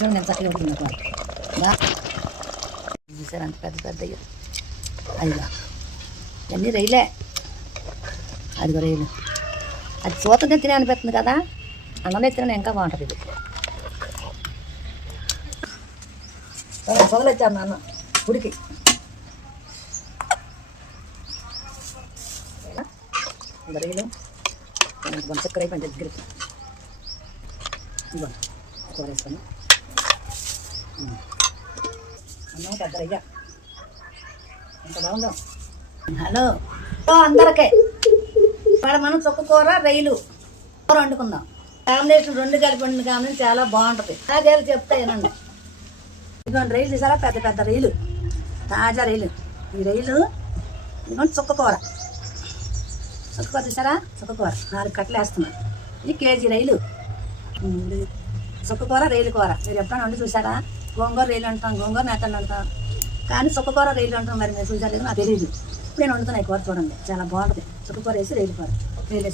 చూడండి ఎంత చక్కగా ఉంటుంది కూర. చూసారు అంత పెద్ద పెద్దగా అదిగా ఇవన్నీ రైలే. అదిగో రైలు. అది చూతగా తినే అనిపిస్తుంది కదా, అన్నంలో తినే ఇంకా బాగుంటుంది. ఇది పొగలు వచ్చాను నాన్న ఉడికి. రైలు చక్కెర అయిపోయింది దగ్గరికి. ఇవ్వండి కూర వేసుకొని అన్నం పెద్ద రయ్య ఎంత బాగుందో. హలో అందరికీ ఇక్కడ మనం చుక్క కూర రైలు కూర వండుకుందాం. కాంబినేషన్ రెండు కలిపి వండిన కాంబినేషన్ చాలా బాగుంటుంది. తాజాలు చెప్తా వినండి. ఇదిగోండి రైలు చూసారా, పెద్ద పెద్ద రైలు, తాజా రైలు. ఈ రైలు ఇదిగోండి చుక్క కూర. చుక్క కూర చూసారా, చుక్క కూర 4 కట్టలు వేస్తున్నాను. ఇది కేజీ రైలు. చుక్క కూర రైలు కూర మీరు ఎప్పుడైనా వండి చూసారా? గోంగూర రైలు అంటాం, గోంగూర నేతలు అంటాం, కానీ చుక్క కూర రైలు అంటాం. మరి మీరు చూసారు నాకు తెలియదు. ఇప్పుడు నేను వండుతున్నాయి కూర చూడండి, చాలా బాగుంటుంది. చుక్క కూర వేసి రైలు కూర రైలు